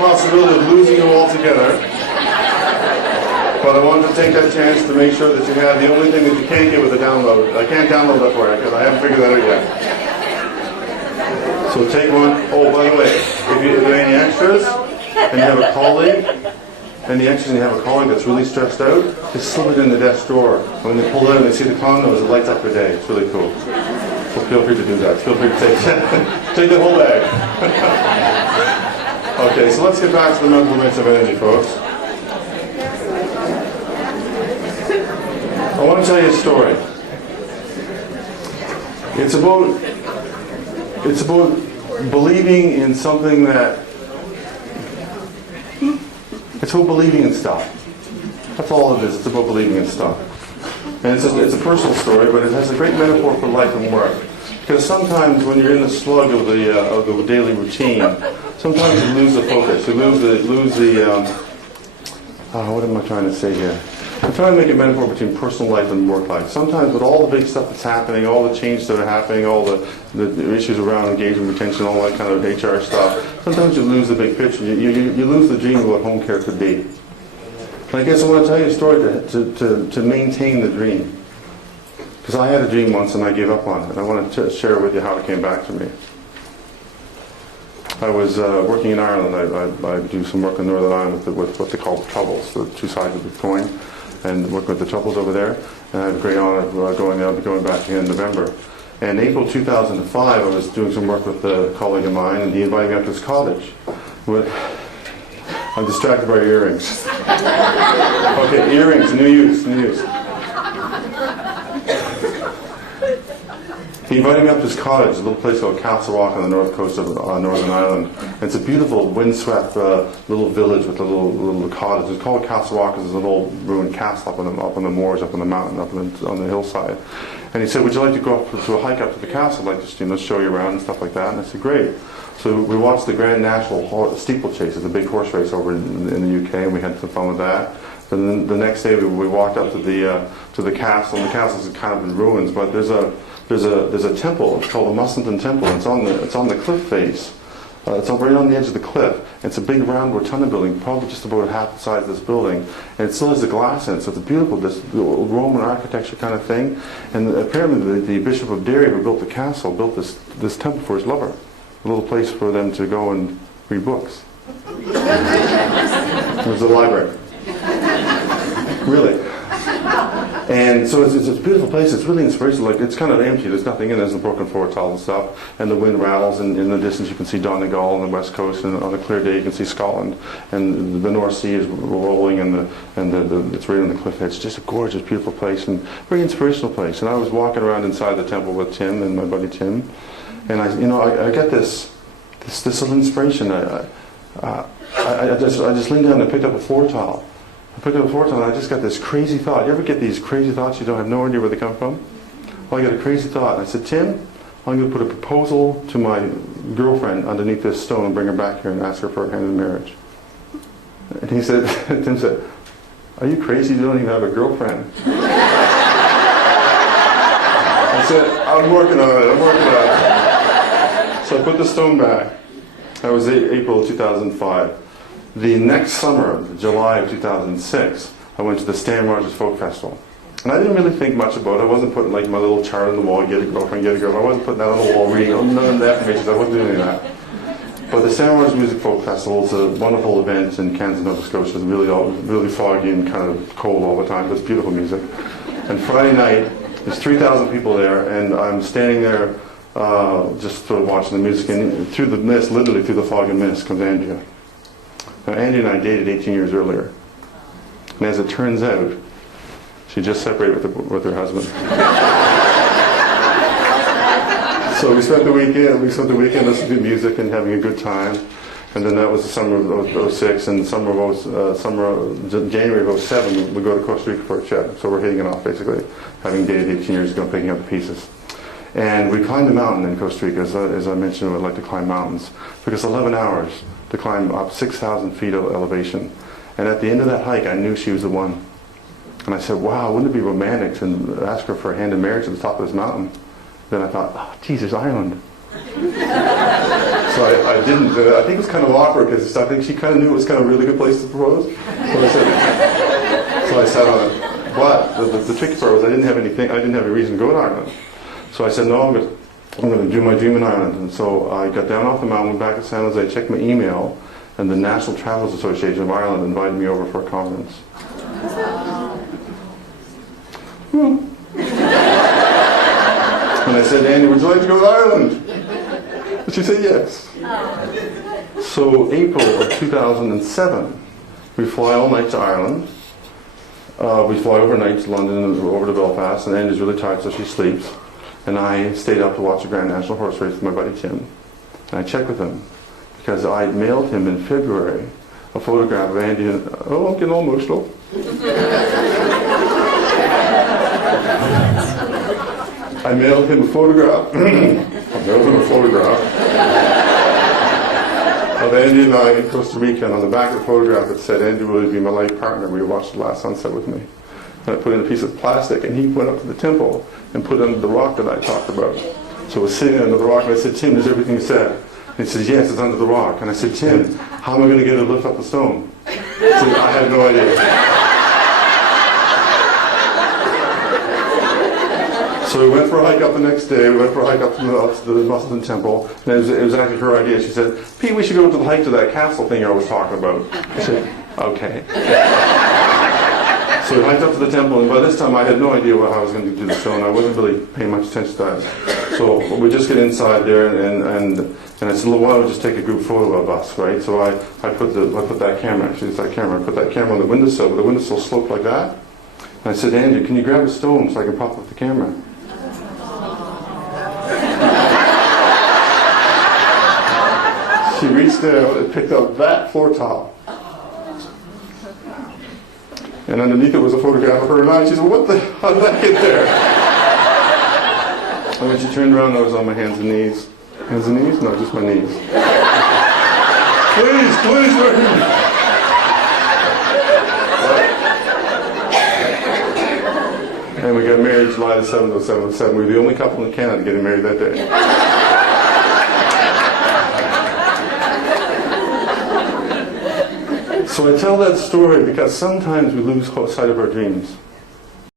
possibility of losing you altogether. But I wanted to take that chance to make sure that you had the only thing that you can't get with a download. I can't download that for you because I haven't figured that out yet. So take one. Oh, by the way, if you have any extras and you have a colleague, that's really stressed out, just slip it in the desk drawer. When they pull it out and they see the condos, it lights up their day. It's really cool. So feel free to do that. Feel free to take the whole bag. Okay, so let's get back to the mental limits of energy, folks. I want to tell you a story. It's about believing in something that. It's about believing in stuff. That's all it is. It's about believing in stuff. And it's a personal story, but it has a great metaphor for life and work. Because sometimes when you're in the slug of the daily routine, sometimes you lose the focus. You lose the what am I trying to say here? I'm trying to make a metaphor between personal life and work life. Sometimes with all the big stuff that's happening, all the changes that are happening, all the issues around engagement, retention, all that kind of HR stuff, sometimes you lose the big picture. You lose the dream of what home care could be. And I guess I want to tell you a story to maintain the dream. Because I had a dream once and I gave up on it. And I want to share with you how it came back to me. I was working in Ireland. I do some work in Northern Ireland with what they call the Troubles, the two sides of the coin, and working with the Troubles over there. And I had a great honor of going back again in November. And in April 2005, I was doing some work with a colleague of mine, and he invited me up to his cottage. I'm distracted by earrings. Okay, earrings, new use. He invited me up to his cottage, a little place called Castle Rock on the north coast of Northern Ireland. And it's a beautiful, windswept little village with a little cottage. It's called Castle Rock because there's an old ruined castle up on the moors, up on the mountain, on the hillside. And he said, "Would you like to go up to a hike up to the castle? I'd like to show you around and stuff like that." And I said, "Great." So we watched the Grand National Steeplechase. It's a big horse race over in the UK, and we had some fun with that. Then the next day we walked up to the castle, and the castle's kind of in ruins, but there's a temple. It's called the Mussington Temple. It's on the cliff face. It's right on the edge of the cliff. It's a big round rotunda building, probably just about half the size of this building, and it still has the glass in it. So it's a beautiful, this Roman architecture kind of thing. And apparently the Bishop of Derry, who built the castle, built this temple for his lover, a little place for them to go and read books. It was a library. Really. And so it's a beautiful place. It's really inspirational. Like, it's kind of empty. There's nothing in it. There's the broken floor tiles and stuff. And the wind rattles. And in the distance you can see Donegal on the west coast. And on a clear day you can see Scotland. And the North Sea is rolling. And it's right on the cliff edge. It's just a gorgeous, beautiful place. And very inspirational place. And I was walking around inside the temple with Tim and my buddy Tim. And I got this little inspiration. I just leaned down and picked up a floor tile. And I just got this crazy thought. You ever get these crazy thoughts you don't have no idea where they come from? Well, I got a crazy thought. And I said, "Tim, I'm going to put a proposal to my girlfriend underneath this stone and bring her back here and ask her for a hand in marriage." And he said, Tim said, "Are you crazy? You don't even have a girlfriend." I said, I'm working on it. So I put the stone back. That was April 2005. The next summer, July of 2006, I went to the Stan Rogers Folk Festival. And I didn't really think much about it. I wasn't putting like my little chart on the wall, get a girlfriend. I wasn't putting that on the wall, reading none of the affirmations. I wasn't doing any of that. But the Stan Rogers Music Folk Festival is a wonderful event in Kansas, Nova Scotia. It's really foggy and kind of cold all the time, but it's beautiful music. And Friday night, there's 3,000 people there, and I'm standing there just sort of watching the music. And through the mist, literally through the fog and mist, comes Andrea. Now, Andy and I dated 18 years earlier. And as it turns out, she just separated with her husband. So we spent the weekend listening to music and having a good time. And then that was the summer of 06, and January of 07, we go to Costa Rica for a trip. So we're hitting it off, basically, having dated 18 years ago, picking up the pieces. And we climbed a mountain in Costa Rica. As I mentioned, I like to climb mountains. It took us 11 hours to climb up 6,000 feet of elevation. And at the end of that hike, I knew she was the one. And I said, "Wow, wouldn't it be romantic to ask her for a hand in marriage at the top of this mountain?" Then I thought, "Oh, Jesus, Ireland." So I didn't. I think it was kind of awkward because I think she kind of knew it was kind of a really good place to propose. So I sat on it. But the tricky part was I didn't have a reason to go to Ireland. So I said, no, I'm going to do my dream in Ireland. And so I got down off the mountain, went back to San Jose, checked my email, and the National Travellers Association of Ireland invited me over for a conference. And I said, Andy, would you like to go to Ireland? And she said yes. So April of 2007, we fly all night to Ireland. We fly overnight to London and over to Belfast, and Andy's really tired, so she sleeps. And I stayed up to watch the Grand National Horse Race with my buddy Tim. And I checked with him, because I mailed him in February a photograph of Andy, and I'm getting all emotional. I mailed him a photograph. Of Andy and I in Costa Rica, and on the back of the photograph it said, Andy, will you be my life partner? Will you watch the last sunset with me? And I put in a piece of plastic, and he went up to the temple and put it under the rock that I talked about. So I was sitting under the rock, and I said, Tim, is everything set? And he said, yes, it's under the rock. And I said, Tim, how am I going to get her to lift up the stone? He said, I had no idea. So we went for a hike up the next day. We went for a hike up to the Muslim temple. And it was actually her idea. She said, Pete, we should go to the hike to that castle thing I was talking about. I said, okay. So we hiked up to the temple, and by this time I had no idea how I was going to do the stone. I wasn't really paying much attention to that. So we just get inside there, and I said, well, why don't we just take a group photo of us, right? So I put that camera, actually it's that camera, I put that camera on the windowsill, but the windowsill sloped like that. And I said, Andy, can you grab a stone so I can pop up the camera? She reached down and picked up that floor top. And underneath it was a photograph of her and I. She said, how did that get there? And when she turned around, I was on my hands and knees. Hands and knees? No, just my knees. Please, And we got married July the 7th of 707. We were the only couple in Canada getting married that day. So I tell that story because sometimes we lose sight of our dreams.